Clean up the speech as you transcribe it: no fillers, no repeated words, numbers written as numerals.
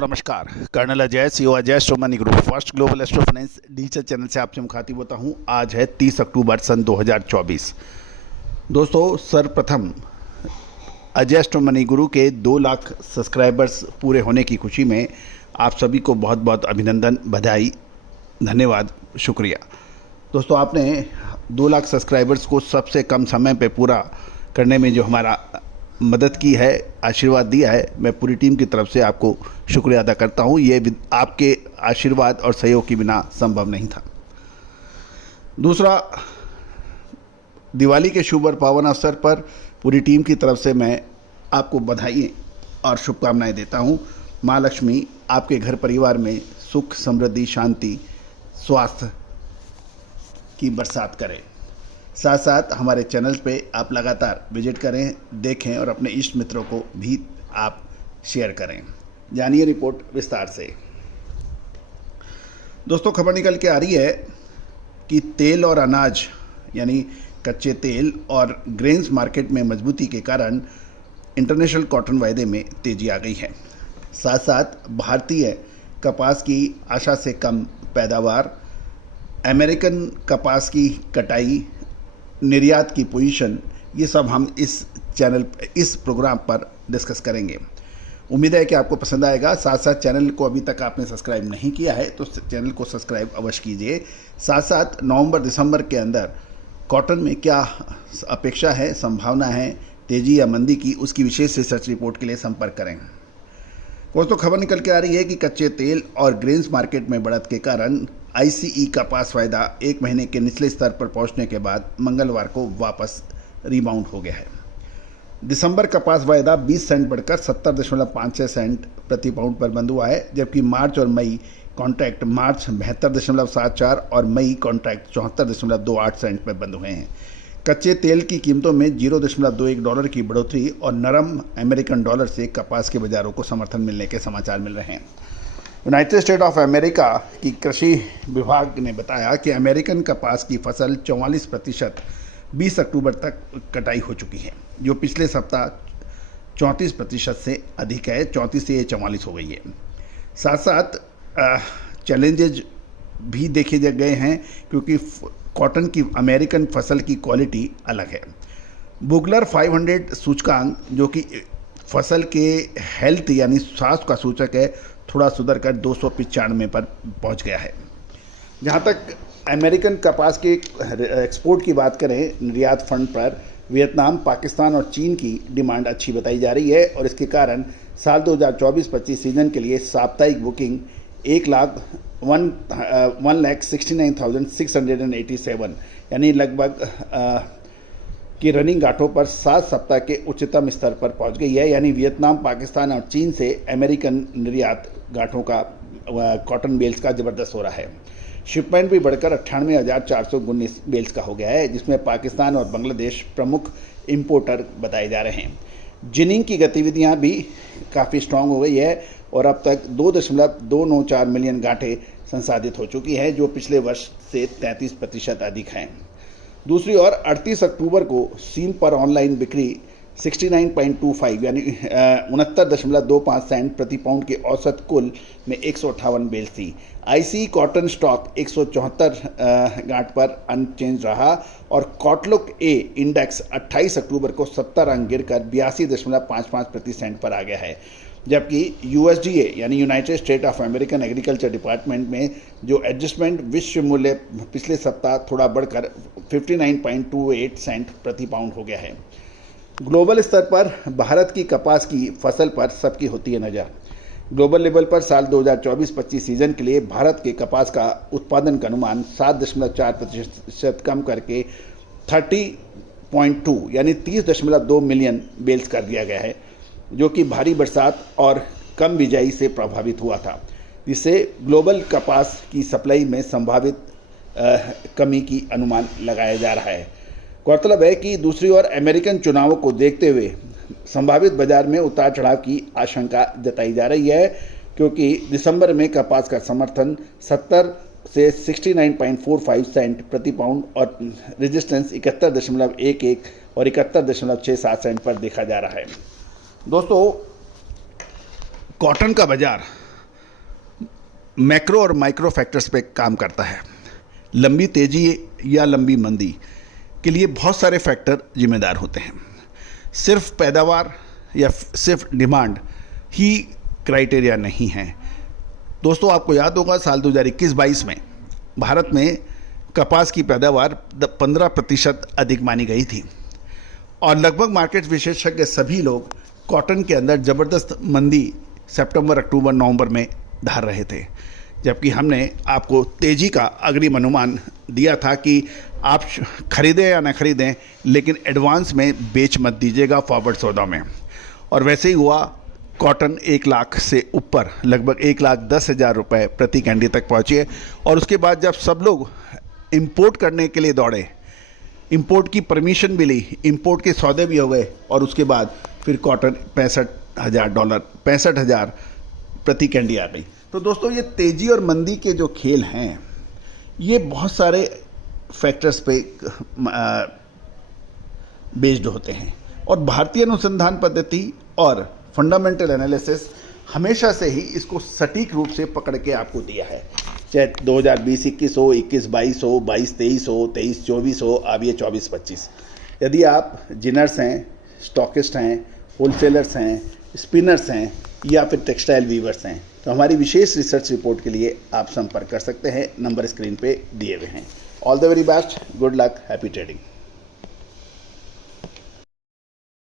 दोस्तों नमस्कार। Colonel Ajay CO Ajay astro money group first global astro finance digital channel से आपसे मुखातिब होता हूं। आज है 30 अक्टूबर सन 2024। दोस्तों सर्वप्रथम अजय एस्ट्रो मनी गुरु के 2 लाख सब्सक्राइबर्स पूरे होने की खुशी में आप सभी को बहुत बहुत अभिनंदन, बधाई, धन्यवाद, शुक्रिया। दोस्तों आपने 2 लाख सब्सक्राइबर्स को सबसे कम समय पे पूरा करने में जो हमारा मदद की है, आशीर्वाद दिया है, मैं पूरी टीम की तरफ से आपको शुक्रिया अदा करता हूँ। ये आपके आशीर्वाद और सहयोग के बिना संभव नहीं था। दूसरा, दिवाली के शुभ और पावन अवसर पर पूरी टीम की तरफ से मैं आपको बधाई और शुभकामनाएं देता हूँ। माँ लक्ष्मी आपके घर परिवार में सुख, समृद्धि, शांति, स्वास्थ्य की बरसात करें। साथ साथ हमारे चैनल पे आप लगातार विजिट करें, देखें और अपने इष्ट मित्रों को भी आप शेयर करें। जानिए रिपोर्ट विस्तार से। दोस्तों खबर निकल के आ रही है कि तेल और अनाज यानी कच्चे तेल और ग्रेन्स मार्केट में मजबूती के कारण इंटरनेशनल कॉटन वायदे में तेजी आ गई है। साथ साथ भारतीय कपास की आशा से कम पैदावार, अमेरिकन कपास की कटाई, निर्यात की पोजीशन, ये सब हम इस प्रोग्राम पर डिस्कस करेंगे। उम्मीद है कि आपको पसंद आएगा। साथ साथ चैनल को अभी तक आपने सब्सक्राइब नहीं किया है तो चैनल को सब्सक्राइब अवश्य कीजिए। साथ साथ नवंबर दिसंबर के अंदर कॉटन में क्या अपेक्षा है, संभावना है तेजी या मंदी की, उसकी विशेष रिसर्च रिपोर्ट के लिए संपर्क करें। दोस्तों खबर निकल के आ रही है कि कच्चे तेल और ग्रेन्स मार्केट में बढ़त के कारण आईसीई कपास वायदा 1 महीने के निचले स्तर पर पहुंचने के बाद मंगलवार को वापस रिबाउंड हो गया है। दिसंबर कपास वायदा 20 सेंट बढ़कर 70.56 सेंट प्रति पाउंड पर बंद हुआ है, जबकि मार्च और मई कॉन्ट्रैक्ट मार्च 72.74 और मई कॉन्ट्रैक्ट 74.28 सेंट पर बंद हुए हैं। कच्चे तेल की कीमतों में $0.21 की बढ़ोतरी और नरम अमेरिकन डॉलर से कपास के बाजारों को समर्थन मिलने के समाचार मिल रहे हैं। यूनाइटेड स्टेट ऑफ अमेरिका की कृषि विभाग ने बताया कि अमेरिकन कपास की फसल 44% 20 अक्टूबर तक कटाई हो चुकी है, जो पिछले सप्ताह 34% से अधिक है। 34 से ये 44 हो गई है। साथ साथ चैलेंजेज भी देखे गए हैं क्योंकि कॉटन की अमेरिकन फसल की क्वालिटी अलग है। बुगलर 500 सूचकांक, जो कि फसल के हेल्थ यानी स्वास्थ्य का सूचक है, थोड़ा सुधर कर 295 पर पहुंच गया है। जहां तक अमेरिकन कपास के एक्सपोर्ट की बात करें, निर्यात फ्रंट पर वियतनाम, पाकिस्तान और चीन की डिमांड अच्छी बताई जा रही है और इसके कारण साल 2024-25 सीजन के लिए साप्ताहिक बुकिंग 1,69,687 यानी लगभग की रनिंग गांठों पर 7 सप्ताह के उच्चतम स्तर पर पहुंच गई है। यानी वियतनाम, पाकिस्तान और चीन से अमेरिकन निर्यात गांठों का कॉटन बेल्स का ज़बरदस्त हो रहा है। शिपमेंट भी बढ़कर 98,419 बेल्स का हो गया है, जिसमें पाकिस्तान और बांग्लादेश प्रमुख इंपोर्टर बताए जा रहे हैं। जिनिंग की गतिविधियां भी काफ़ी स्ट्रांग हो गई है और अब तक 2.294 मिलियन गांठें संसाधित हो चुकी हैं, जो पिछले वर्ष से 33% अधिक हैं। दूसरी ओर 38 अक्टूबर को सीम पर ऑनलाइन बिक्री 69.25 यानी 69.25 सेंट प्रति पाउंड के औसत कुल में 158 बेल्स थी। आईसी कॉटन स्टॉक 174 गांठ पर अनचेंज रहा और कॉटलुक ए इंडेक्स 28 अक्टूबर को 70 अंक गिरकर 82.55% पर आ गया है, जबकि यूएसडीए यानी United state of American agriculture department में जो एडजस्टमेंट विश्व मूल्य पिछले सप्ताह थोड़ा बढ़कर 59.28 सेंट प्रति पाउंड हो गया है। ग्लोबल स्तर पर भारत की कपास की फसल पर सबकी होती है नज़र। ग्लोबल लेवल पर साल 2024-25 सीजन के लिए भारत के कपास का उत्पादन का अनुमान 7.4% कम करके 30.2 यानी 30.2 मिलियन बेल्स कर दिया गया है, जो कि भारी बरसात और कम बिजाई से प्रभावित हुआ था, जिससे ग्लोबल कपास की सप्लाई में संभावित कमी की अनुमान लगाया जा रहा है। गौरतलब है कि दूसरी ओर अमेरिकन चुनावों को देखते हुए संभावित बाजार में उतार चढ़ाव की आशंका जताई जा रही है, क्योंकि दिसंबर में कपास का समर्थन 70 से 69.45 सेंट प्रति पाउंड और रेजिस्टेंस 71.11 और 71.67 सेंट पर देखा जा रहा है। दोस्तों कॉटन का बाजार मैक्रो और माइक्रो फैक्टर्स पे काम करता है। लंबी तेजी या लंबी मंदी के लिए बहुत सारे फैक्टर जिम्मेदार होते हैं। सिर्फ पैदावार या सिर्फ डिमांड ही क्राइटेरिया नहीं है। दोस्तों, आपको याद होगा साल 2021-22 में भारत में कपास की पैदावार 15% अधिक मानी गई थी और लगभग मार्केट विशेषज्ञ सभी लोग कॉटन के अंदर ज़बरदस्त मंदी सितंबर, अक्टूबर, नवंबर में धार रहे थे, जबकि हमने आपको तेज़ी का अग्रिम अनुमान दिया था कि आप खरीदें या ना खरीदें, लेकिन एडवांस में बेच मत दीजिएगा फॉरवर्ड सौदा में। और वैसे ही हुआ। कॉटन 1 लाख से ऊपर लगभग 1,10,000 रुपये प्रति कैंडी तक पहुँची और उसके बाद जब सब लोग इंपोर्ट करने के लिए दौड़े, इंपोर्ट की परमिशन भी ली, इंपोर्ट के सौदे भी हो गए और उसके बाद फिर कॉटन $65,000 प्रति कैंडी आ गई। तो दोस्तों, ये तेज़ी और मंदी के जो खेल हैं, ये बहुत सारे फैक्टर्स पे बेस्ड होते हैं और भारतीय अनुसंधान पद्धति और फंडामेंटल एनालिसिस हमेशा से ही इसको सटीक रूप से पकड़ के आपको दिया है, चाहे 2020-21 हो, 21-22 हो, 22-23 हो, 23-24 हो, अब ये 24-25। यदि आप जिनर्स हैं, स्टॉकिस्ट हैं, होलसेलर्स हैं, स्पिनर्स हैं या फिर टेक्सटाइल वीवर्स हैं, तो हमारी विशेष रिसर्च रिपोर्ट के लिए आप संपर्क कर सकते हैं। नंबर स्क्रीन पे दिए हुए हैं। All the very best, good luck, happy trading.